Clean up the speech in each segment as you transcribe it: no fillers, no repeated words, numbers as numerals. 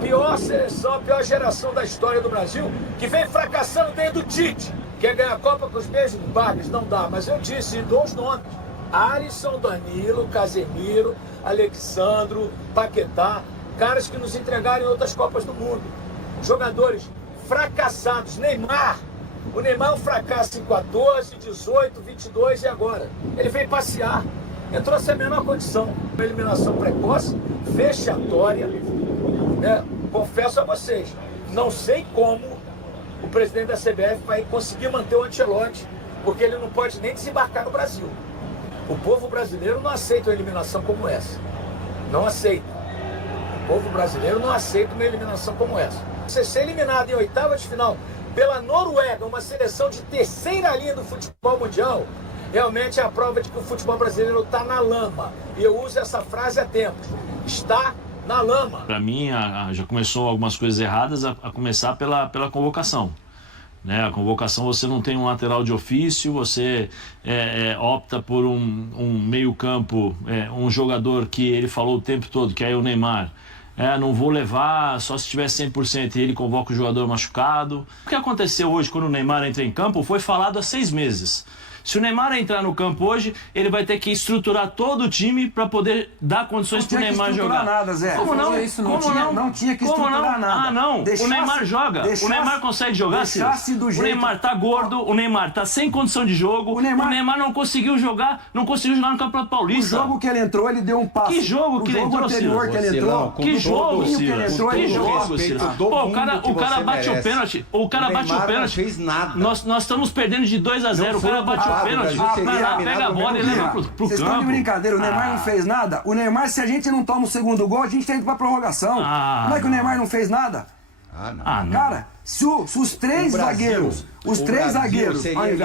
pior seleção, a pior geração da história do Brasil, que vem fracassando desde o Tite. Quer ganhar a Copa com os mesmos bagres? Não dá, mas eu disse, e dou os nomes. Alisson, Danilo, Casemiro, Alexandro, Paquetá, caras que nos entregaram em outras Copas do Mundo. Jogadores fracassados. Neymar. O Neymar é um fracasso em 14, 18, 22 e agora. Ele veio passear. Entrou sem a menor condição. Uma eliminação precoce, vexatória. Né? Confesso a vocês, não sei como o presidente da CBF vai conseguir manter o Ancelotti, porque ele não pode nem desembarcar no Brasil. O povo brasileiro não aceita uma eliminação como essa. Não aceita. O povo brasileiro não aceita uma eliminação como essa. Você ser eliminado em oitavas de final pela Noruega, uma seleção de terceira linha do futebol mundial, realmente é a prova de que o futebol brasileiro está na lama. E eu uso essa frase há tempo. Está na lama. Para mim, já começou algumas coisas erradas, a começar pela convocação. Né? A convocação, você não tem um lateral de ofício, você opta por um meio-campo, um jogador que ele falou o tempo todo, que é o Neymar. Não vou levar só se tiver 100%, e ele convoca o jogador machucado. O que aconteceu hoje quando o Neymar entra em campo foi falado há 6 meses. Se o Neymar entrar no campo hoje, ele vai ter que estruturar todo o time para poder dar condições para o Neymar jogar. Nada, Zé. Como não? Isso, Não tinha que estruturar nada. Ah, não. O Neymar joga. O Neymar consegue jogar, O Neymar tá gordo, o Neymar tá sem condição de jogo. O Neymar não conseguiu jogar no Campeonato Paulista. O jogo que ele entrou, ele deu um passo. Que jogo que ele entrou, anterior que ele entrou. Que jogo, Silas? Que jogo, Silas? Pô, o cara bate o pênalti. O cara bate o pênalti. Não fez nada. Nós estamos perdendo de 2-0. O cara bate o pênalti. Pega a bola e leva pro campo. Vocês estão de brincadeira, o Neymar não fez nada. O Neymar, se a gente não toma o segundo gol, a gente tem que ir pra prorrogação. Não é que o Neymar não fez nada? Não. Cara, se os três zagueiros,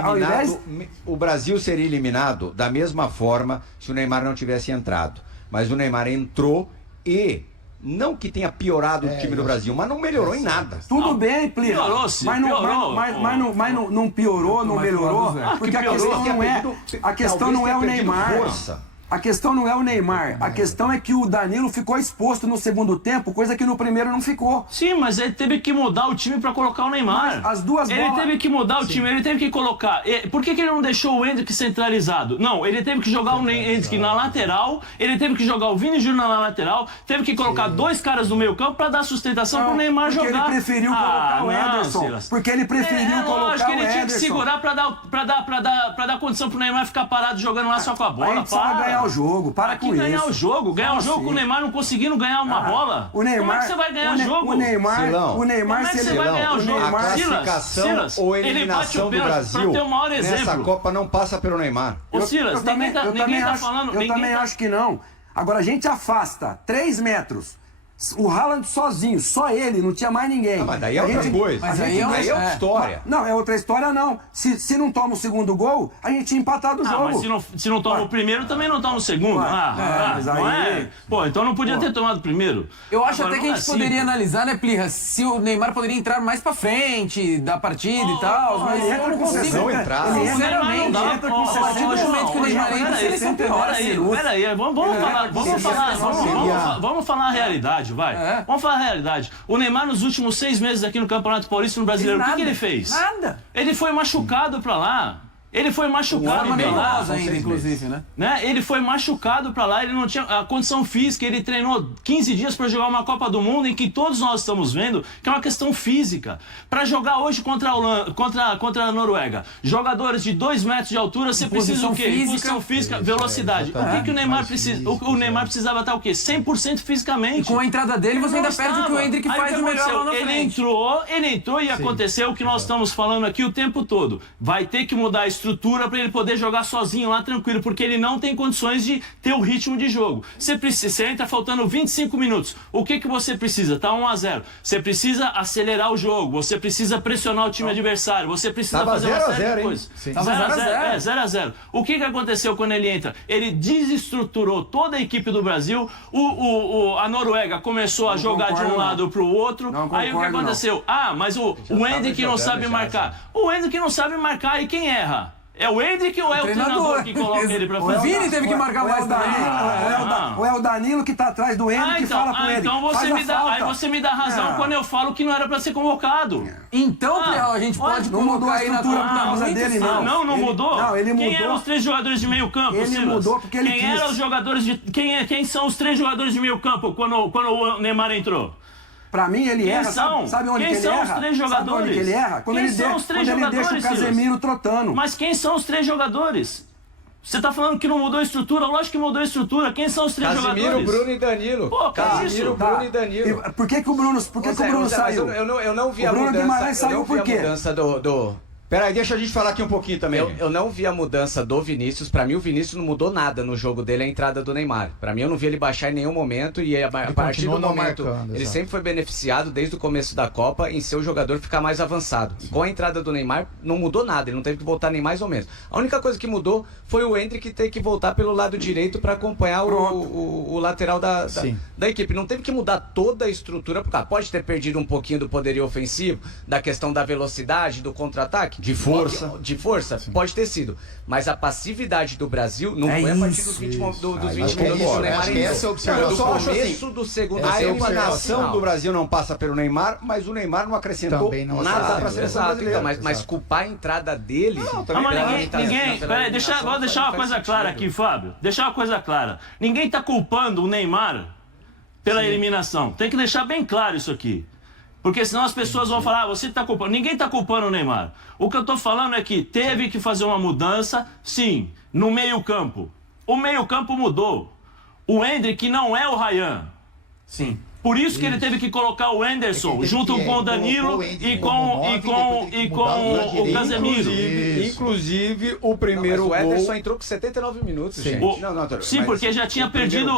ao invés... O Brasil seria eliminado da mesma forma se o Neymar não tivesse entrado. Mas o Neymar entrou e... Não que tenha piorado o time do Brasil, mas não melhorou em nada. Tudo bem, Plirra. Piorou-se. Mas não piorou, não melhorou. Porque a questão não é o Neymar. A questão não é o Neymar. A questão é que o Danilo ficou exposto no segundo tempo, coisa que no primeiro não ficou. Sim, mas ele teve que mudar o time pra colocar o Neymar. Mas as duas bolas... Ele teve que mudar o time, ele teve que colocar... Por que ele não deixou o Endrick centralizado? Não, ele teve que jogar o Endrick na lateral, ele teve que jogar o Vini Júnior na lateral, teve que colocar 2 caras no meio campo pra dar sustentação pro Neymar jogar. Porque ele preferiu colocar o Ederson. Porque ele preferiu colocar o Ederson. Ele tinha que segurar pra dar condição pro Neymar ficar parado jogando lá só com a bola. Ganhar o jogo, para com isso. Ganhar o jogo com o Neymar não conseguindo ganhar uma bola? O Neymar, como é que você vai ganhar o jogo? O Neymar, como é que você vai ganhar o jogo? A classificação ou eliminação do Brasil nessa Copa não passa pelo Neymar. Ô Silas, ninguém tá falando... Eu também acho que não. Agora, a gente afasta 3 metros... O Haaland sozinho, só ele, não tinha mais ninguém. Mas daí é outra coisa. Mas aí é outra história. Não, é outra história não. Se não toma o segundo gol, a gente tinha empatado o jogo. Mas se não toma o primeiro, também não toma o segundo. Mas aí... Não é? Pô, então não podia ter tomado o primeiro. Eu acho até que a gente poderia analisar, né, Plirra, se o Neymar poderia entrar mais pra frente da partida e tal. Mas eu não consigo entrar. Sinceramente, a partir do momento que o Neymar entra, a seleção piora. Peraí, vamos falar a realidade. Vamos falar a realidade. O Neymar, nos últimos 6 meses aqui no Campeonato Paulista no Brasileiro, o que ele fez? Nada. Ele foi machucado pra lá. Ele foi machucado pra lá. Ainda, inclusive, né? Ele foi machucado pra lá, ele não tinha a condição física, ele treinou 15 dias pra jogar uma Copa do Mundo em que todos nós estamos vendo que é uma questão física. Pra jogar hoje contra a Noruega, jogadores de 2 metros de altura, você precisa o quê? Posição física, velocidade. O que o Neymar precisa? O Neymar precisava estar o quê? 100% fisicamente. E com a entrada dele, você ainda perde o que o Endrick faz de melhor lá na frente. Ele entrou e aconteceu o que nós estamos falando aqui o tempo todo. Vai ter que mudar a estrutura para ele poder jogar sozinho lá tranquilo, porque ele não tem condições de ter o ritmo de jogo. Você entra faltando 25 minutos. O que você precisa? Tá 1-0. Você precisa acelerar o jogo, você precisa pressionar o time adversário, você precisa fazer uma série de coisas. 0-0. O que aconteceu quando ele entra? Ele desestruturou toda a equipe do Brasil. A Noruega começou a jogar de um lado para o outro. Aí o que aconteceu? Mas o Endrick não sabe marcar. O Endrick não sabe marcar, e quem erra? É o Endrick ou é o treinador que coloca ele pra fazer? O Vini teve que marcar mais também. Ou é o Danilo que tá atrás do Endrick que fala com ele. Então você me dá razão quando eu falo que não era pra ser convocado. Então, a gente pode colocar aí na conta dele, não. Não mudou? Não, ele mudou. Quem eram os 3 jogadores de meio campo, Ele Silas? mudou porque ele quis. Eram os jogadores de... Quem são os 3 jogadores de meio campo quando o Neymar entrou? Pra mim, ele erra. Sabe onde que ele erra? Quem são os 3 jogadores? Sabe onde que ele erra? Quando ele deixa o Casemiro trotando. Mas quem são os 3 jogadores? Você tá falando que não mudou a estrutura? Lógico que mudou a estrutura. Quem são os 3 jogadores? Casemiro, Bruno e Danilo. Pô, Casemiro, Bruno e Danilo. Por que o Bruno saiu? Eu não vi a mudança. O Bruno Guimarães saiu por quê? Peraí, deixa a gente falar aqui um pouquinho também. Eu não vi a mudança do Vinícius. Pra mim, o Vinícius não mudou nada no jogo dele, a entrada do Neymar. Pra mim, eu não vi ele baixar em nenhum momento. E a partir do momento, ele sempre foi beneficiado, desde o começo da Copa, em ser o jogador ficar mais avançado. Com a entrada do Neymar, não mudou nada. Ele não teve que voltar nem mais ou menos. A única coisa que mudou foi o Endrick ter que voltar pelo lado direito pra acompanhar o lateral da equipe. Não teve que mudar toda a estrutura. Pode ter perdido um pouquinho do poderio ofensivo, da questão da velocidade, do contra-ataque. De força. Pode ter sido. Mas a passividade do Brasil não foi a partir dos 20 minutos do Neymar. Essa observação. Do começo do segundo tempo. A eliminação do Brasil não passa pelo Neymar, mas o Neymar não acrescentou nada para a seleção brasileira. Mas culpar a entrada dele... Ninguém... Peraí, vou deixar uma coisa clara aqui, Fábio. Deixar uma coisa clara. Ninguém tá culpando o Neymar pela eliminação. Tem que deixar bem claro isso aqui. Porque senão as pessoas vão falar, você está culpando. Ninguém está culpando o Neymar. O que eu estou falando é que teve que fazer uma mudança, sim, no meio-campo. O meio-campo mudou. O Endrick não é o Ryan. Sim. Por isso que ele teve que colocar o Henderson junto com o Danilo e com o Casemiro. Inclusive, o primeiro gol... O Ederson entrou com 79 minutos, gente. Sim, porque já tinha perdido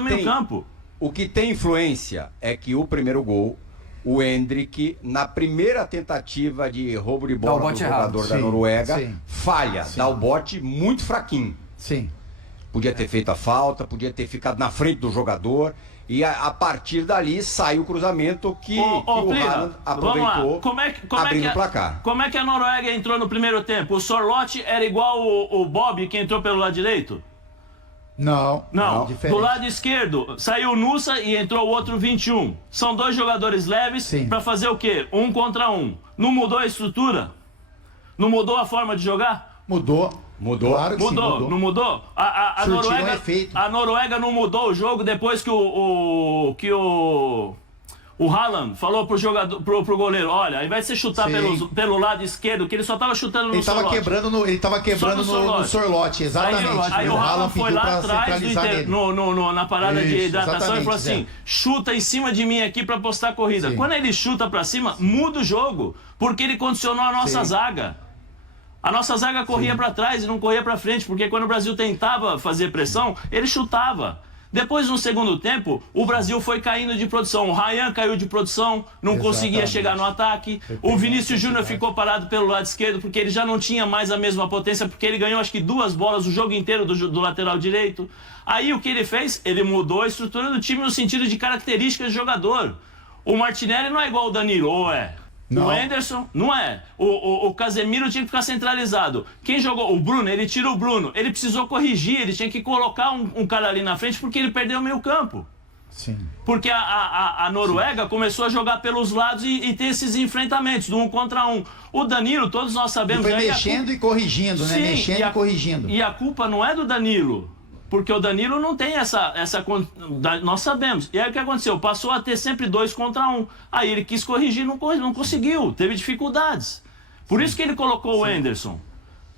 o meio-campo. O que tem influência é que o primeiro gol... O Endrick, na primeira tentativa de roubo de bola do jogador da Noruega, falha, dá o bote muito fraquinho. Sim. Podia ter feito a falta, podia ter ficado na frente do jogador. E a partir dali sai o cruzamento que o Haaland aproveitou, abrindo o placar. Como é que a Noruega entrou no primeiro tempo? O Sorloth era igual o Bob que entrou pelo lado direito? Não. Do lado esquerdo saiu o Nusa e entrou o outro 21. São 2 jogadores leves para fazer o quê? 1 contra 1. Não mudou a estrutura? Não mudou a forma de jogar? Mudou. Claro que mudou. Sim, não mudou? A Noruega não mudou o jogo depois que o Haaland falou pro goleiro, olha, ao invés de você chutar pelo lado esquerdo, que ele só tava chutando no Sorloth. Ele tava quebrando no Sorloth, exatamente. Aí o Haaland foi lá atrás na parada de hidratação e falou assim, chuta em cima de mim aqui pra postar a corrida. Quando ele chuta pra cima, muda o jogo, porque ele condicionou a nossa zaga. A nossa zaga corria pra trás e não corria pra frente, porque quando o Brasil tentava fazer pressão, ele chutava. Depois, no segundo tempo, o Brasil foi caindo de produção. O Ryan caiu de produção, não conseguia chegar no ataque. O Vinícius Júnior ficou parado pelo lado esquerdo, porque ele já não tinha mais a mesma potência, porque ele ganhou, acho que 2 bolas o jogo inteiro do lateral direito. Aí, o que ele fez? Ele mudou a estrutura do time no sentido de características de jogador. O Martinelli não é igual ao Danilo, ou é? Não. O Henderson, não é. O Casemiro tinha que ficar centralizado. Quem jogou? O Bruno, ele tirou o Bruno. Ele precisou corrigir, ele tinha que colocar um cara ali na frente porque ele perdeu o meio campo. Sim. Porque a Noruega começou a jogar pelos lados e ter esses enfrentamentos, do 1 contra 1. O Danilo, todos nós sabemos... Ele foi mexendo e corrigindo, né? Mexendo e corrigindo. E a culpa não é do Danilo. Porque o Danilo não tem essa... Nós sabemos. E aí o que aconteceu? Passou a ter sempre 2 contra 1. Aí ele quis corrigir, não conseguiu. Teve dificuldades. Por isso que ele colocou o Henderson.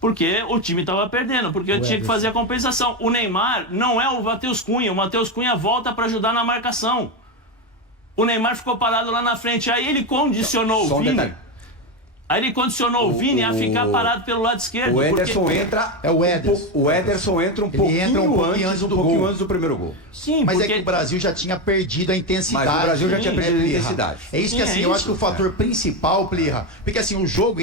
Porque o time estava perdendo. Porque eu tinha que fazer a compensação. O Neymar não é o Matheus Cunha. O Matheus Cunha volta para ajudar na marcação. O Neymar ficou parado lá na frente. Aí ele condicionou o Vini. Aí ele condicionou o Vini a ficar parado pelo lado esquerdo. O Ederson entra. É o Ederson. O Ederson entra um pouquinho antes do primeiro gol. Sim, mas é que o Brasil já tinha perdido a intensidade. Mas o Brasil já tinha perdido a intensidade. É isso que assim, eu acho que o fator principal, Plirra, porque assim, o jogo,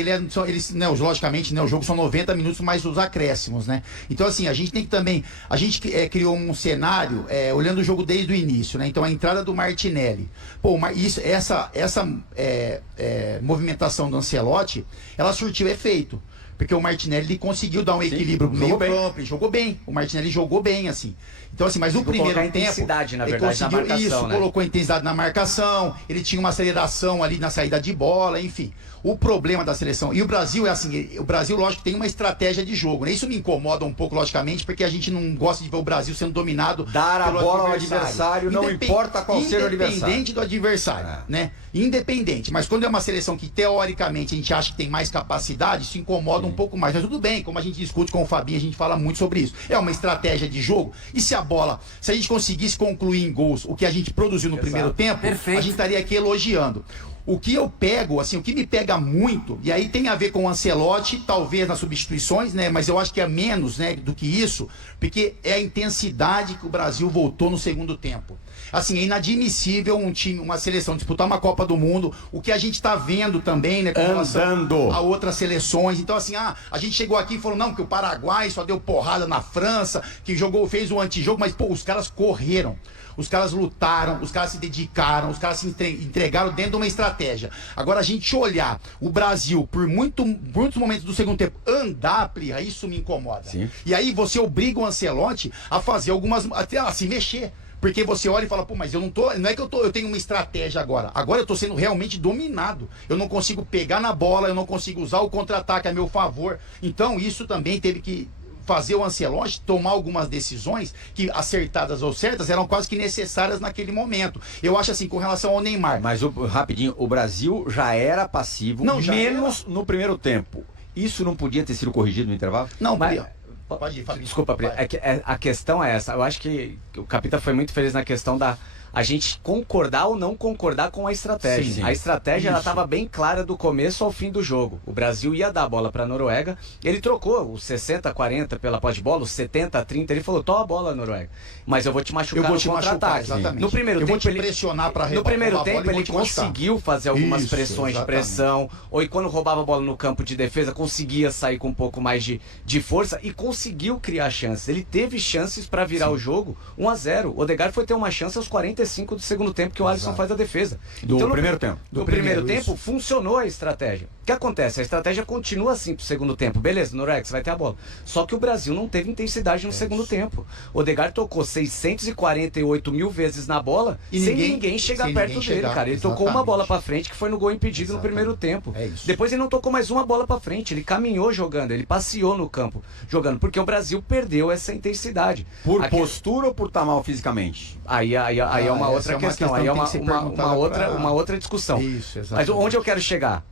logicamente, o jogo são 90 minutos mais os acréscimos, né? Então assim, a gente tem que também, a gente criou um cenário, olhando o jogo desde o início, né? Então a entrada do Martinelli. Pô, essa movimentação do Ancelotti, ela surtiu efeito. Porque o Martinelli ele conseguiu dar um equilíbrio no meio campo, ele jogou bem. O Martinelli jogou bem, assim. Então, assim, mas no primeiro tempo. Intensidade, na verdade, ele conseguiu na marcação, isso, né? colocou intensidade na marcação, ele tinha uma aceleração ali na saída de bola, enfim. O problema da seleção. E o Brasil é assim, o Brasil, lógico, tem uma estratégia de jogo, né? Isso me incomoda um pouco, logicamente, porque a gente não gosta de ver o Brasil sendo dominado. Dar a bola ao adversário, não importa qual seja o adversário. Independente do adversário, né? Independente. Mas quando é uma seleção que, teoricamente, a gente acha que tem mais capacidade, isso incomoda um pouco mais. Mas tudo bem, como a gente discute com o Fabinho, a gente fala muito sobre isso. É uma estratégia de jogo. E se a gente conseguisse concluir em gols o que a gente produziu no primeiro tempo, Perfeito. a gente estaria aqui elogiando. O que eu pego, assim, o que me pega muito, e aí tem a ver com o Ancelotti, talvez nas substituições, né? Mas eu acho que é menos, né, do que isso, porque é a intensidade que o Brasil voltou no segundo tempo. Assim, é inadmissível um time, uma seleção disputar uma Copa do Mundo, o que a gente está vendo também, né, com relação a outras seleções. Então, assim, a gente chegou aqui e falou, não, que o Paraguai só deu porrada na França, que fez o antijogo, mas, pô, os caras correram. Os caras lutaram, os caras se dedicaram, os caras se entregaram dentro de uma estratégia. Agora, a gente olhar o Brasil por muitos momentos do segundo tempo andar, Plirra, isso me incomoda. Sim. E aí você obriga o Ancelotti a fazer até a se mexer. Porque você olha e fala, pô, mas eu não é que eu tenho uma estratégia agora. Agora eu tô sendo realmente dominado. Eu não consigo pegar na bola, eu não consigo usar o contra-ataque a meu favor. Então, isso também teve que fazer o Ancelotti tomar algumas decisões que, acertadas ou certas, eram quase que necessárias naquele momento. Eu acho assim, com relação ao Neymar. Mas, rapidinho, o Brasil já era passivo, menos no primeiro tempo. Isso não podia ter sido corrigido no intervalo? Não, Mas- pode ir, Fabinho. Desculpa, Pri, a questão é essa. Eu acho que o Capita foi muito feliz na questão da a gente concordar ou não concordar com a estratégia. Sim, sim. A estratégia ela Isso. estava bem clara do começo ao fim do jogo. O Brasil ia dar a bola para a Noruega. Ele trocou os 60-40 pela posse de bola, os 70-30. Ele falou: toma a bola, Noruega. Mas eu vou te machucar no contra-ataque. Exatamente. No primeiro eu tempo, vou te pressionar para no primeiro roubar a bola tempo e vou ele te machucar. conseguiu fazer algumas Isso, pressões de exatamente. pressão, ou e quando roubava a bola no campo de defesa, conseguia sair com um pouco mais de força e conseguiu criar chances. Ele teve chances para virar o jogo 1-0. O Odegaard foi ter uma chance aos 45 do segundo tempo que o Alisson faz a defesa. Do no primeiro tempo. No primeiro tempo, funcionou a estratégia. O que acontece? A estratégia continua assim pro segundo tempo. Beleza, Noruega, você vai ter a bola. Só que o Brasil não teve intensidade no segundo tempo. O Odegaard tocou 648 mil vezes na bola E sem ninguém- ninguém chegar sem perto ninguém dele, chegar, cara. Ele tocou uma exatamente. bola pra frente que foi no gol impedido no primeiro tempo. É isso. Depois ele não tocou mais uma bola pra frente. Ele caminhou jogando, ele passeou no campo jogando, porque o Brasil perdeu essa intensidade. Por Aqui- postura ou por estar mal fisicamente? Aí é uma essa outra é uma questão, aí é questão que tem que ser perguntada uma outra discussão. Isso, Mas exatamente. onde eu quero chegar?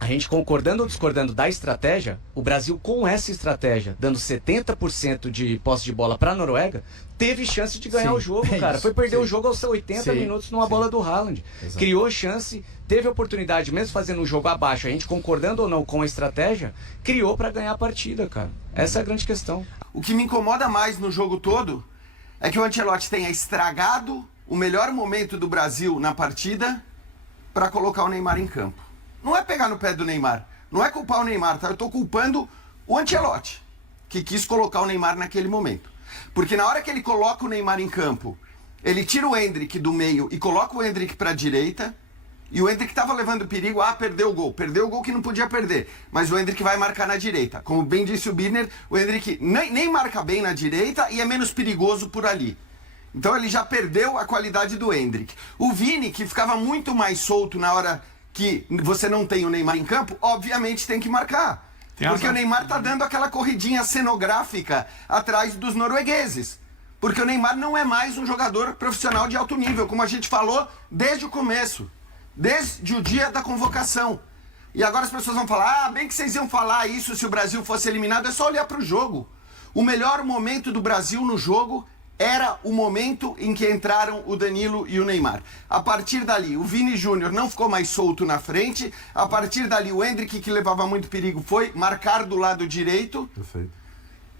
A gente concordando ou discordando da estratégia, o Brasil com essa estratégia, dando 70% de posse de bola para a Noruega, teve chance de ganhar Sim, o jogo, é cara. isso, Foi perder sim. o jogo aos 80 Sim, minutos numa sim. bola do Haaland. Exato. Criou chance, teve oportunidade, mesmo fazendo um jogo abaixo, a gente concordando ou não com a estratégia, criou para ganhar a partida, cara. Essa é a grande questão. O que me incomoda mais no jogo todo é que o Ancelotti tenha estragado o melhor momento do Brasil na partida para colocar o Neymar em campo. Não é pegar no pé do Neymar, não é culpar o Neymar, tá? Eu tô culpando o Ancelotti, que quis colocar o Neymar naquele momento. Porque na hora que ele coloca o Neymar em campo, ele tira o Endrick do meio e coloca o Endrick para a direita, e o Endrick estava levando perigo, perdeu o gol que não podia perder, mas o Endrick vai marcar na direita. Como bem disse o Birner, o Endrick nem marca bem na direita e é menos perigoso por ali. Então ele já perdeu a qualidade do Endrick. O Vini, que ficava muito mais solto na hora que você não tem o Neymar em campo, obviamente tem que marcar. Porque o Neymar tá dando aquela corridinha cenográfica atrás dos noruegueses. Porque o Neymar não é mais um jogador profissional de alto nível, como a gente falou desde o começo. Desde o dia da convocação. E agora as pessoas vão falar, bem que vocês iam falar isso se o Brasil fosse eliminado, é só olhar para o jogo. O melhor momento do Brasil no jogo era o momento em que entraram o Danilo e o Neymar. A partir dali, o Vini Júnior não ficou mais solto na frente. A partir dali, o Endrick, que levava muito perigo, foi marcar do lado direito. Perfeito.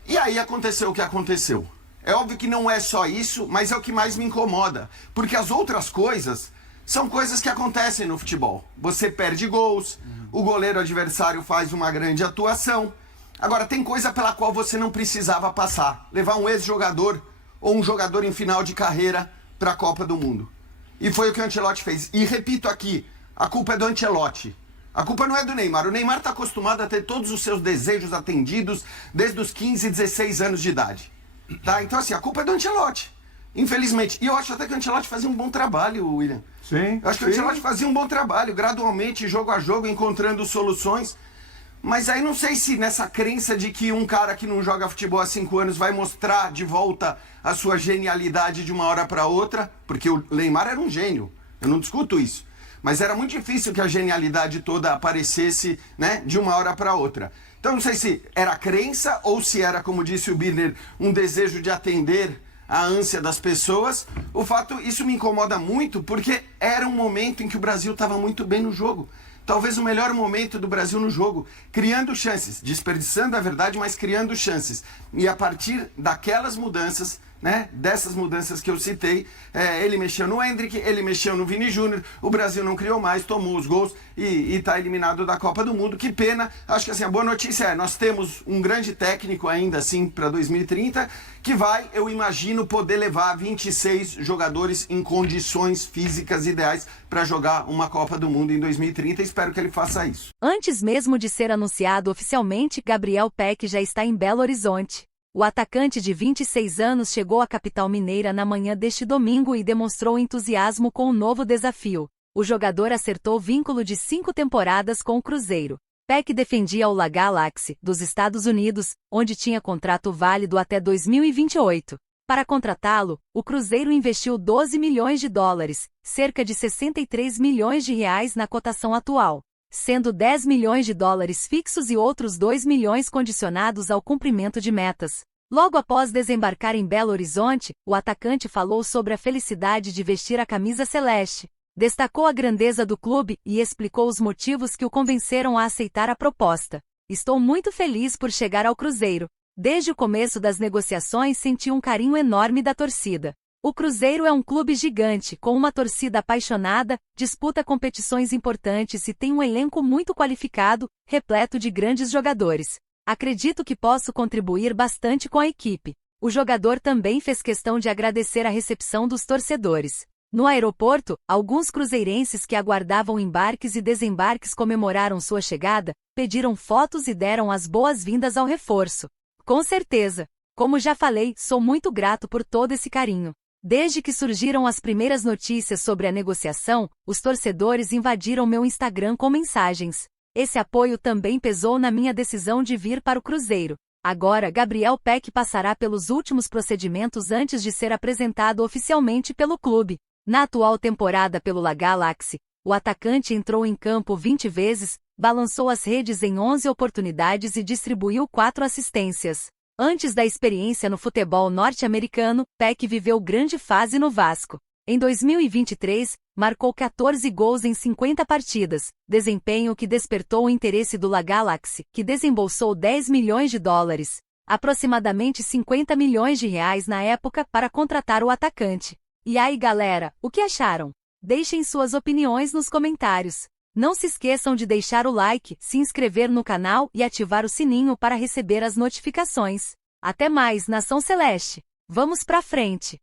E aí aconteceu o que aconteceu. É óbvio que não é só isso, mas é o que mais me incomoda. Porque as outras coisas são coisas que acontecem no futebol. Você perde gols, o goleiro adversário faz uma grande atuação. Agora, tem coisa pela qual você não precisava passar. Levar um ex-jogador ou um jogador em final de carreira para a Copa do Mundo. E foi o que o Ancelotti fez. E repito aqui, a culpa é do Ancelotti. A culpa não é do Neymar. O Neymar está acostumado a ter todos os seus desejos atendidos desde os 15, 16 anos de idade. Tá? Então, assim, a culpa é do Ancelotti. Infelizmente. E eu acho até que o Ancelotti fazia um bom trabalho, William. Sim. Eu acho que o Ancelotti fazia um bom trabalho, gradualmente, jogo a jogo, encontrando soluções. Mas aí não sei se nessa crença de que um cara que não joga futebol há 5 anos vai mostrar de volta a sua genialidade de uma hora para outra, porque o Neymar era um gênio, eu não discuto isso. Mas era muito difícil que a genialidade toda aparecesse, né, de uma hora para outra. Então não sei se era crença ou se era, como disse o Birner, um desejo de atender a ânsia das pessoas. O fato, isso me incomoda muito, porque era um momento em que o Brasil estava muito bem no jogo. Talvez o melhor momento do Brasil no jogo, criando chances, desperdiçando a verdade, mas criando chances. E a partir daquelas mudanças, né, dessas mudanças que eu citei, ele mexeu no Endrick, ele mexeu no Vini Júnior, o Brasil não criou mais, tomou os gols e está eliminado da Copa do Mundo. Que pena. Acho que assim, a boa notícia é, nós temos um grande técnico ainda assim para 2030, que vai, eu imagino, poder levar 26 jogadores em condições físicas ideais para jogar uma Copa do Mundo em 2030. Espero que ele faça isso. Antes mesmo de ser anunciado oficialmente, Gabriel Peck já está em Belo Horizonte. O atacante de 26 anos chegou à capital mineira na manhã deste domingo e demonstrou entusiasmo com o novo desafio. O jogador acertou vínculo de 5 temporadas com o Cruzeiro. Peck defendia o La Galaxy, dos Estados Unidos, onde tinha contrato válido até 2028. Para contratá-lo, o Cruzeiro investiu 12 milhões de dólares, cerca de 63 milhões de reais na cotação atual, sendo 10 milhões de dólares fixos e outros 2 milhões condicionados ao cumprimento de metas. Logo após desembarcar em Belo Horizonte, o atacante falou sobre a felicidade de vestir a camisa celeste. Destacou a grandeza do clube e explicou os motivos que o convenceram a aceitar a proposta. Estou muito feliz por chegar ao Cruzeiro. Desde o começo das negociações senti um carinho enorme da torcida. O Cruzeiro é um clube gigante, com uma torcida apaixonada, disputa competições importantes e tem um elenco muito qualificado, repleto de grandes jogadores. Acredito que posso contribuir bastante com a equipe. O jogador também fez questão de agradecer a recepção dos torcedores. No aeroporto, alguns cruzeirenses que aguardavam embarques e desembarques comemoraram sua chegada, pediram fotos e deram as boas-vindas ao reforço. Com certeza. Como já falei, sou muito grato por todo esse carinho. Desde que surgiram as primeiras notícias sobre a negociação, os torcedores invadiram meu Instagram com mensagens. Esse apoio também pesou na minha decisão de vir para o Cruzeiro. Agora, Gabriel Peck passará pelos últimos procedimentos antes de ser apresentado oficialmente pelo clube. Na atual temporada pelo La Galaxy, o atacante entrou em campo 20 vezes, balançou as redes em 11 oportunidades e distribuiu 4 assistências. Antes da experiência no futebol norte-americano, Peck viveu grande fase no Vasco. Em 2023, marcou 14 gols em 50 partidas, desempenho que despertou o interesse do La Galaxy, que desembolsou 10 milhões de dólares, aproximadamente 50 milhões de reais na época, para contratar o atacante. E aí, galera, o que acharam? Deixem suas opiniões nos comentários. Não se esqueçam de deixar o like, se inscrever no canal e ativar o sininho para receber as notificações. Até mais, Nação Celeste! Vamos pra frente!